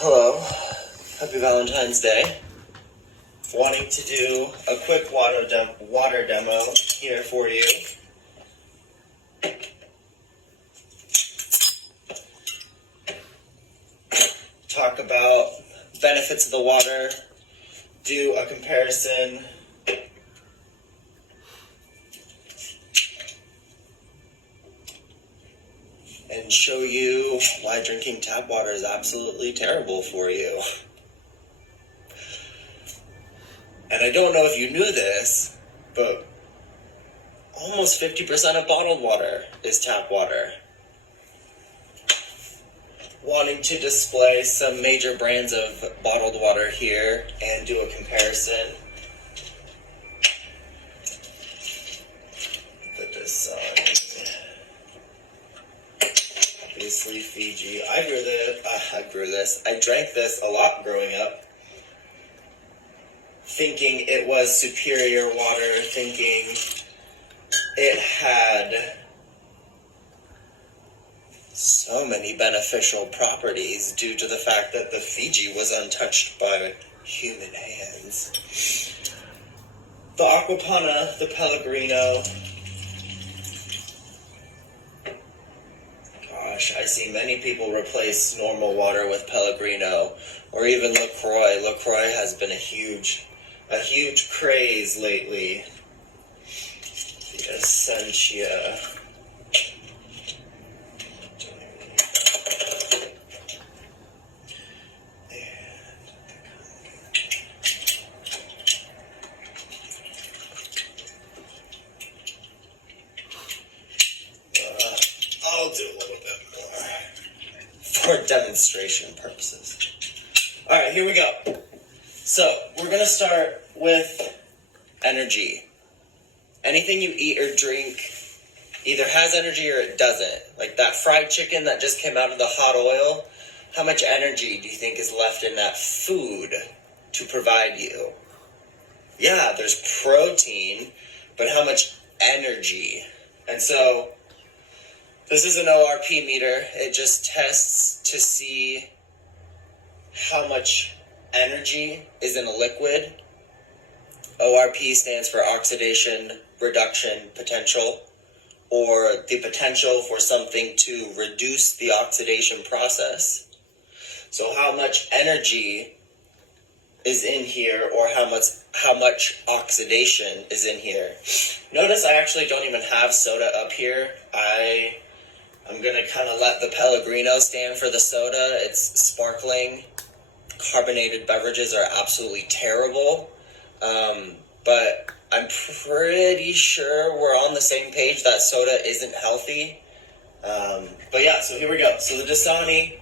Hello, happy Valentine's Day. Wanting to do a quick water demo here for you. Talk about benefits of the water, do a comparison, and show you why drinking tap water is absolutely terrible for you. And I don't know if you knew this, but almost 50% of bottled water is tap water. Wanting to display some major brands of bottled water here and do a comparison. Put this on. Obviously Fiji. I drank this a lot growing up, thinking it was superior water, thinking it had so many beneficial properties due to the fact that the Fiji was untouched by human hands. The Aquapana, the Pellegrino. Gosh, I see many people replace normal water with Pellegrino, or even LaCroix. LaCroix has been a huge craze lately. The Essentia. I'll do a little bit more for demonstration purposes. Alright, here we go. So, we're going to start with energy. Anything you eat or drink either has energy or it doesn't. Like that fried chicken that just came out of the hot oil, how much energy do you think is left in that food to provide you? Yeah, there's protein, but how much energy? And so, this is an ORP meter. It just tests to see how much energy is in a liquid. ORP stands for oxidation reduction potential, or the potential for something to reduce the oxidation process. So how much energy is in here, or how much oxidation is in here. Notice I actually don't even have soda up here. I'm going to kind of let the Pellegrino stand for the soda. It's sparkling. Carbonated beverages are absolutely terrible. But I'm pretty sure we're on the same page that soda isn't healthy. But yeah, so here we go. So the Dasani.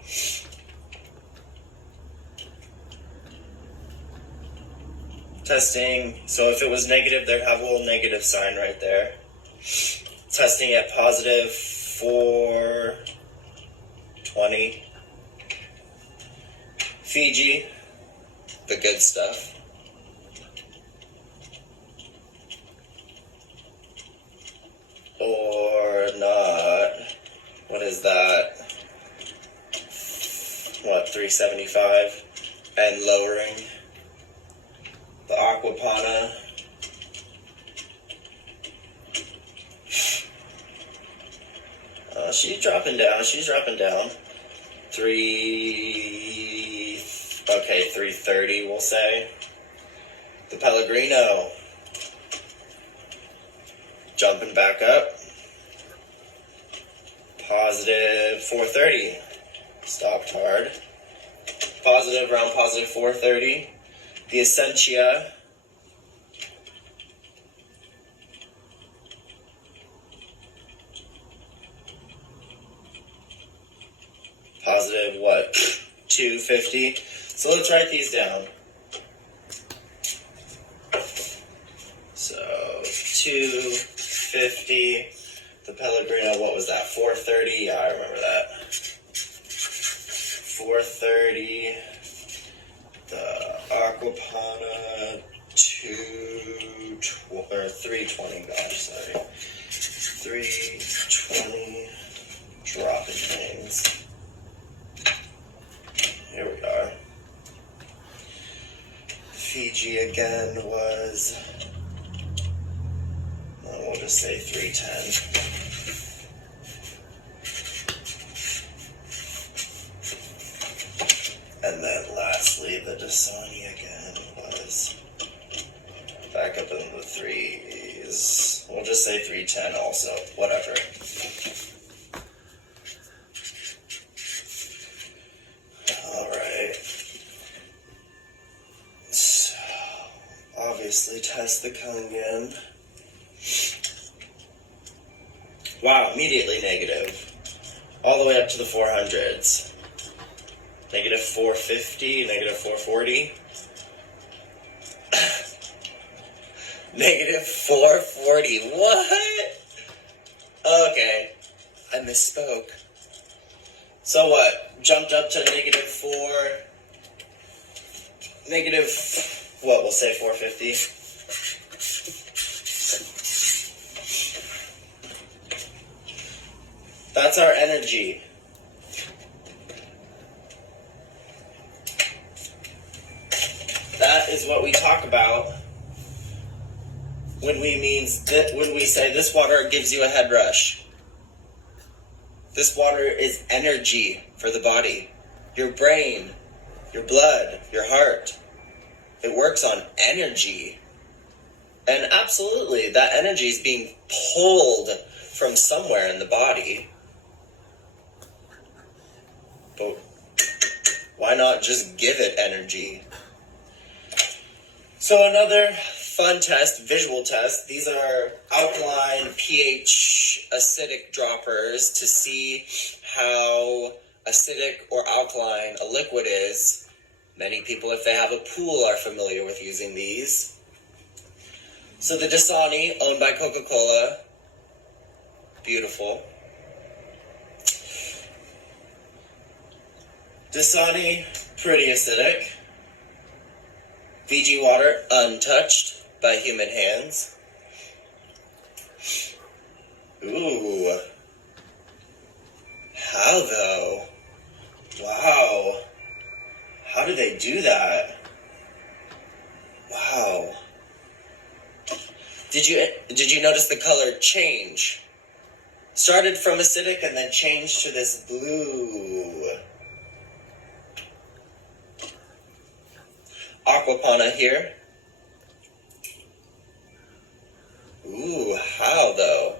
Testing. So if it was negative, they'd have a little negative sign right there. Testing at positive 420. Fiji, the good stuff. Or not. What is that? What, 375? And lowering. The Aquapana. She's dropping down. 330, we'll say. The Pellegrino. Jumping back up. Positive 430. Stopped hard. Positive, around positive 430. The Essentia. Positive, what? 250. So let's write these down. So 250. The Pellegrino, what was that? 430. Yeah, I remember that. 430. The Aquapana 320. Gosh, sorry. 320. Dropping things. Here we are. energy again was, we'll just say 310. And then lastly, the Dasani again was back up in the threes. We'll just say 310 also, whatever. Alright. So, obviously test the Kangen. Wow, immediately negative. All the way up to the 400s. Negative 450, negative 440. Negative 440. What? Okay. I misspoke. So what? Jumped up to negative 4. Negative, what? We'll say 450. That's our energy. That is what we talk about when we say this water gives you a head rush. This water is energy for the body. Your brain, your blood, your heart. It works on energy. And absolutely, that energy is being pulled from somewhere in the body. But why not just give it energy? So another fun test, visual test. These are alkaline pH acidic droppers to see how acidic or alkaline a liquid is. Many people, if they have a pool, are familiar with using these. So the Dasani, owned by Coca-Cola. Beautiful. Dasani, pretty acidic. Fiji water, untouched by human hands. Ooh. How though? Wow. How do they do that? Wow. Did you notice the color change? Started from acidic and then changed to this blue. Aquapana here. Ooh, how though?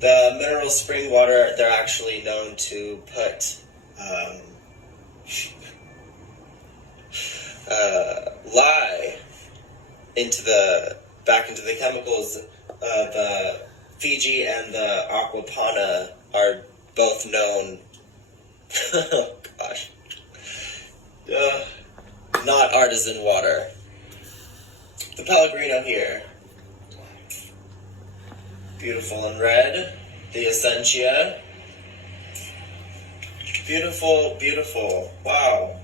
The mineral spring water, they're actually known to put lye back into the chemicals. The Fiji and the Aquapana are both known. Oh gosh. Not artisan water. The Pellegrino here. Beautiful in red. The Essentia. Beautiful, beautiful. Wow.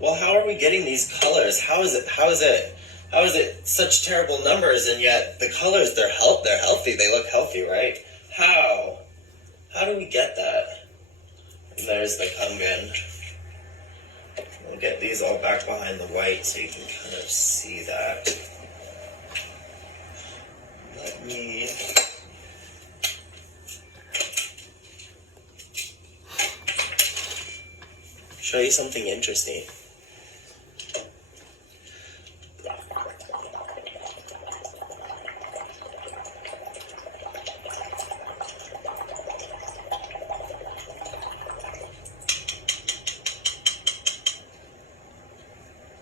Well, how are we getting these colors? How is it such terrible numbers and yet the colors, they're healthy. They look healthy, right? How? How do we get that? And there's the Kangen. We'll get these all back behind the white so you can kind of see that. Let me show you something interesting.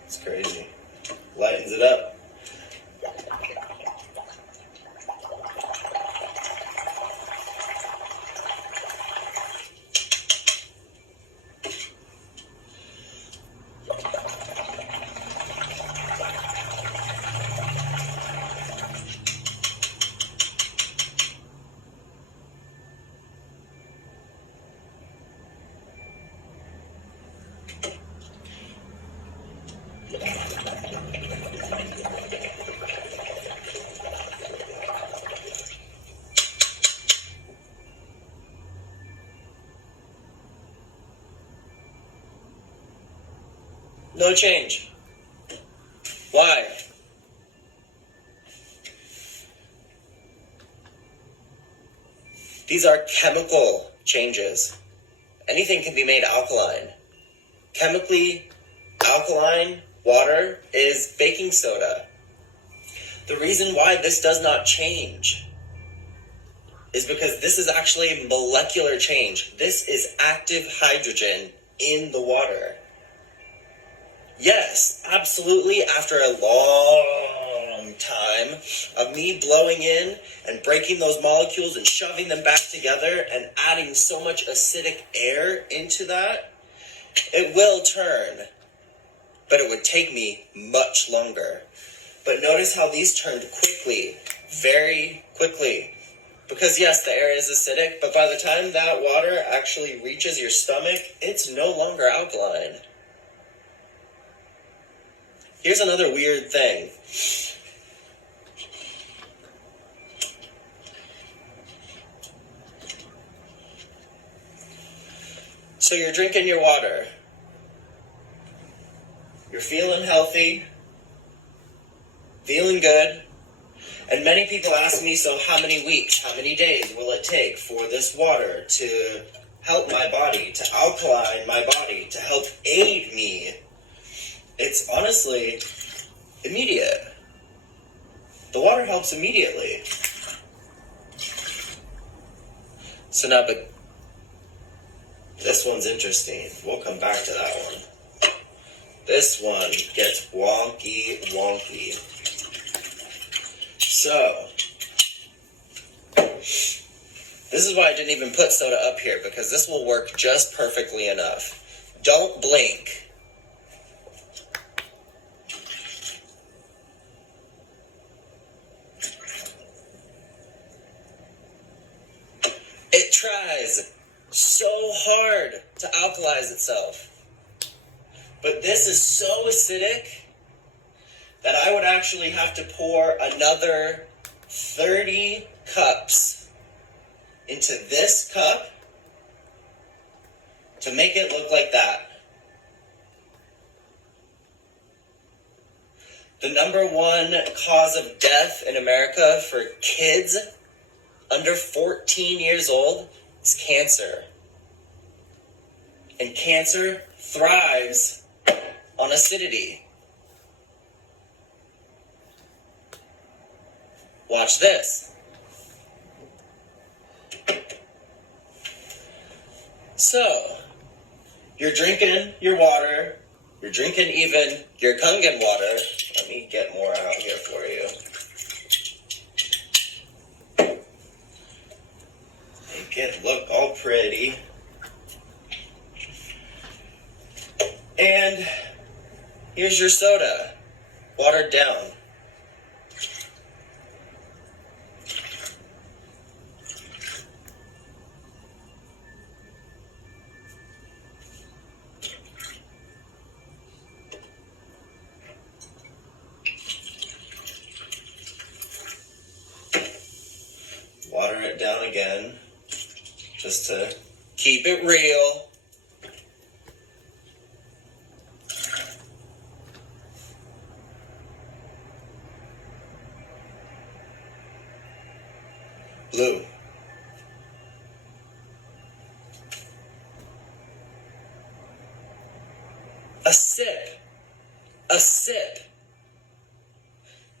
It's crazy. Lightens it up. No change. Why? These are chemical changes. Anything can be made alkaline. Chemically alkaline water is baking soda. The reason why this does not change is because this is actually a molecular change. This is active hydrogen in the water. Yes, absolutely, after a long time of me blowing in and breaking those molecules and shoving them back together and adding so much acidic air into that, it will turn, but it would take me much longer. But notice how these turned quickly, very quickly. Because yes, the air is acidic, but by the time that water actually reaches your stomach, it's no longer alkaline. Here's another weird thing. So you're drinking your water. You're feeling healthy, feeling good. And many people ask me, so how many weeks, how many days will it take for this water to help my body, to alkaline my body, to help aid me? It's honestly immediate. The water helps immediately. So now, but this one's interesting. We'll come back to that one. This one gets wonky. So, this is why I didn't even put soda up here, because this will work just perfectly enough. Don't blink. It tries so hard to alkalize itself. But this is so acidic that I would actually have to pour another 30 cups into this cup to make it look like that. The number one cause of death in America for kids under 14 years old is cancer. And cancer thrives on acidity. Watch this. So, you're drinking your water, you're drinking even your Kangen water. Let me get more out here for you. Make it look all pretty. And here's your soda, watered down. Water it down again, just to keep it real. Blue. A sip. A sip.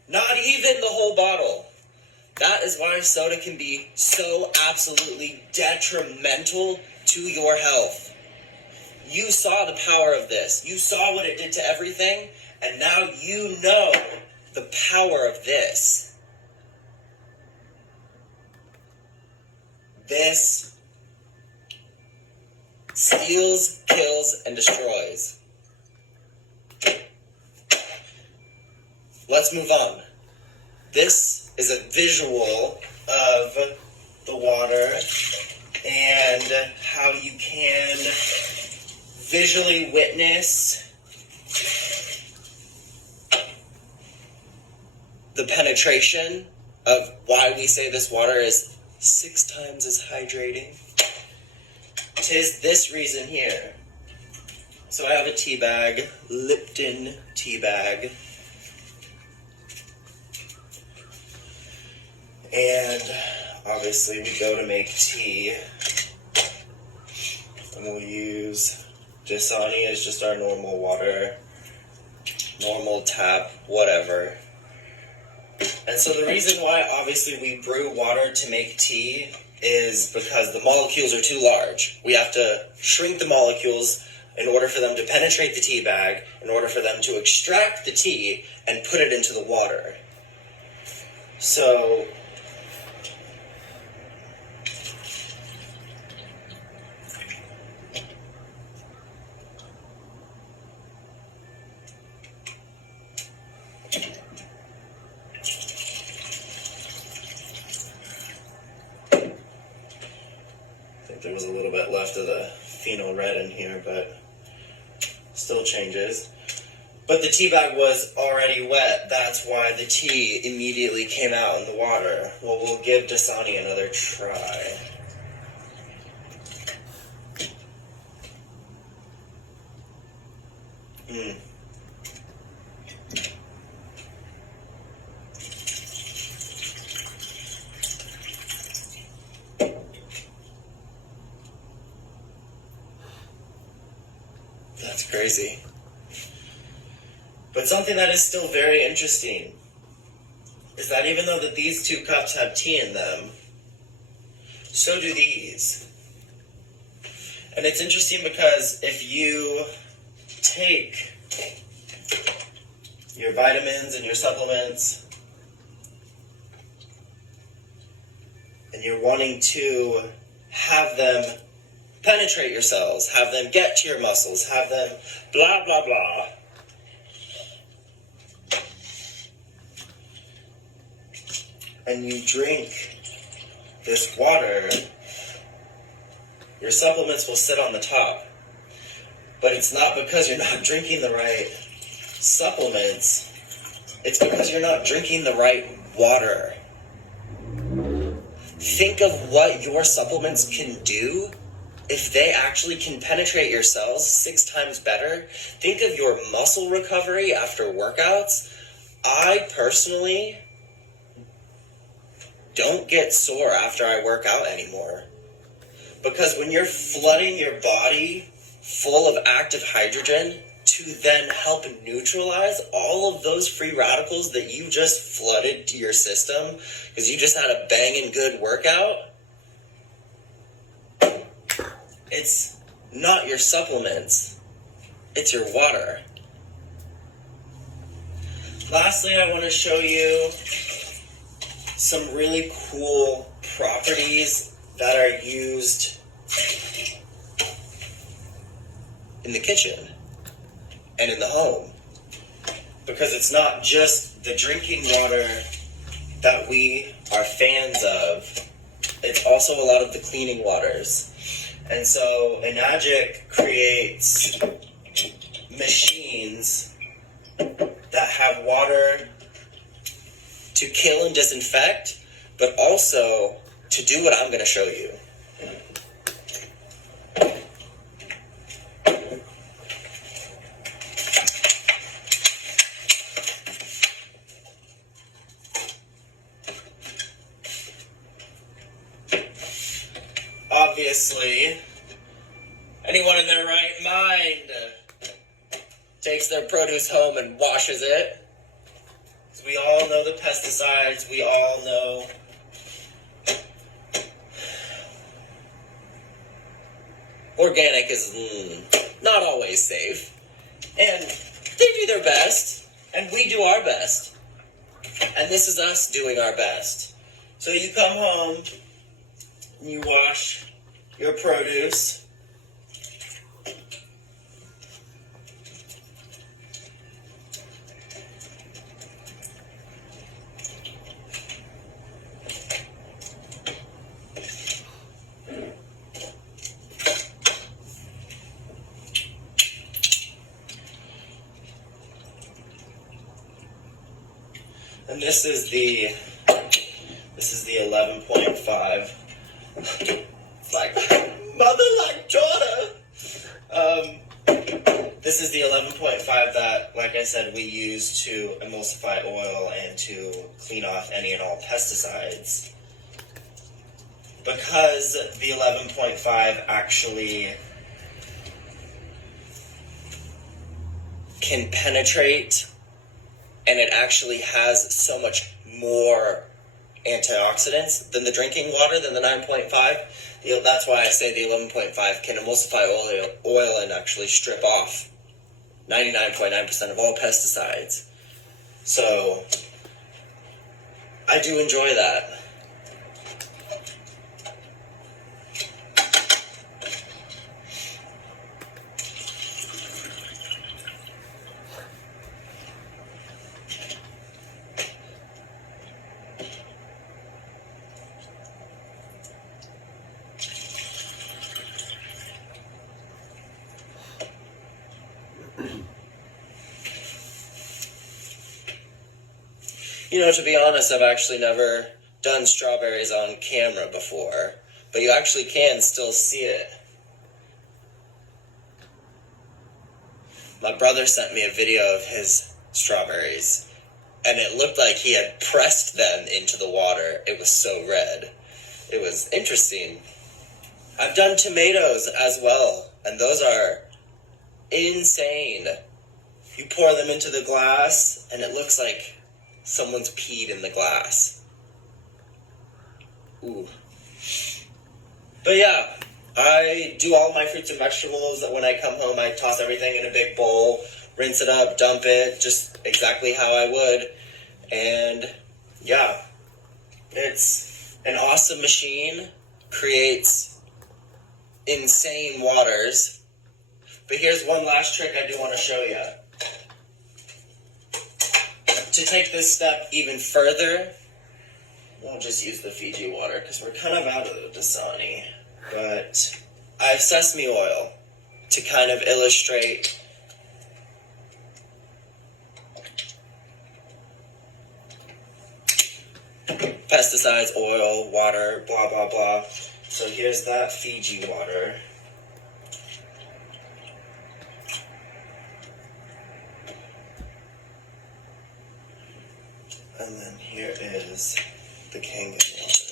Not even the whole bottle. That is why soda can be so absolutely detrimental to your health. You saw the power of this. You saw what it did to everything, and now you know the power of this. This steals, kills, and destroys. Let's move on. This is a visual of the water and how you can visually witness the penetration of why we say this water is 6 times as hydrating. 'Tis this reason here. So I have a tea bag, Lipton tea bag. And obviously we go to make tea. And we'll use Dasani as just our normal water, normal tap, whatever. And so the reason why obviously we brew water to make tea is because the molecules are too large. We have to shrink the molecules in order for them to penetrate the tea bag, in order for them to extract the tea and put it into the water. So I think there was a little bit left of the phenol red in here, but still changes. But the tea bag was already wet. That's why the tea immediately came out in the water. Well, we'll give Dasani another try. That's crazy. But something that is still very interesting is that even though that these two cups have tea in them, so do these. And it's interesting because if you take your vitamins and your supplements and you're wanting to have them penetrate your cells, have them get to your muscles, have them blah, blah, blah, and you drink this water, your supplements will sit on the top. But it's not because you're not drinking the right supplements, it's because you're not drinking the right water. Think of what your supplements can do if they actually can penetrate your cells 6 times better. Think of your muscle recovery after workouts. I personally don't get sore after I work out anymore. Because when you're flooding your body full of active hydrogen to then help neutralize all of those free radicals that you just flooded to your system because you just had a banging good workout, it's not your supplements, it's your water. Lastly, I want to show you some really cool properties that are used in the kitchen and in the home. Because it's not just the drinking water that we are fans of, it's also a lot of the cleaning waters. And so Enagic creates machines that have water to kill and disinfect, but also to do what I'm going to show you. Obviously, anyone in their right mind takes their produce home and washes it. We all know the pesticides, we all know organic is not always safe. And they do their best, and we do our best. And this is us doing our best. So you come home, and you wash your produce. And this is the 11.5. It's like mother like daughter. This is the 11.5 that, like I said, we use to emulsify oil and to clean off any and all pesticides. Because the 11.5 actually can penetrate, and it actually has so much more antioxidants than the drinking water, than the 9.5. That's why I say the 11.5 can emulsify oil and actually strip off 99.9% of all pesticides. So I do enjoy that. You know, to be honest, I've actually never done strawberries on camera before, but you actually can still see it. My brother sent me a video of his strawberries, and it looked like he had pressed them into the water. It was so red. It was interesting. I've done tomatoes as well, and those are insane. You pour them into the glass, and it looks like someone's peed in the glass. Ooh. But yeah, I do all my fruits and vegetables. When I come home, I toss everything in a big bowl, rinse it up, dump it, just exactly how I would. And yeah, it's an awesome machine, creates insane waters. But here's one last trick I do want to show you. To take this step even further, we'll just use the Fiji water because we're kind of out of the Dasani. But I have sesame oil to kind of illustrate pesticides, oil, water, blah, blah, blah. So here's that Fiji water. And then here is the Kangen water.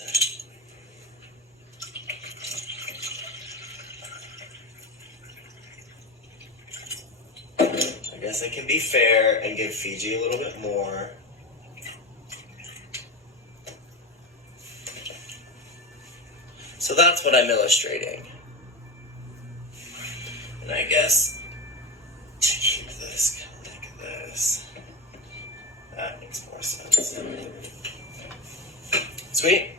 I guess I can be fair and give Fiji a little bit more. So that's what I'm illustrating. And I guess to keep this, kind of like this. That makes more sense. Sweet.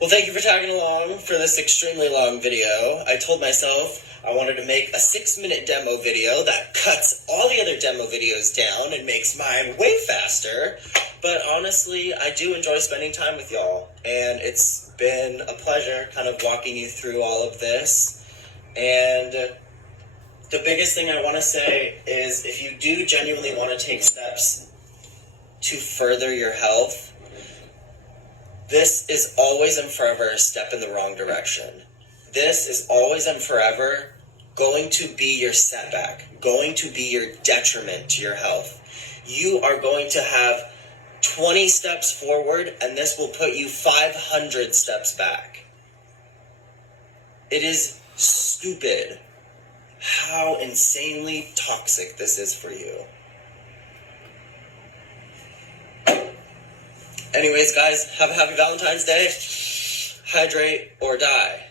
Well, thank you for tagging along for this extremely long video. I told myself I wanted to make a 6-minute demo video that cuts all the other demo videos down and makes mine way faster. But honestly, I do enjoy spending time with y'all. And it's been a pleasure kind of walking you through all of this. And the biggest thing I want to say is if you do genuinely want to take steps to further your health, this is always and forever a step in the wrong direction. This is always and forever going to be your setback, going to be your detriment to your health. You are going to have 20 steps forward, and this will put you 500 steps back. It is stupid how insanely toxic this is for you. Anyways, guys, have a happy Valentine's Day. Hydrate or die.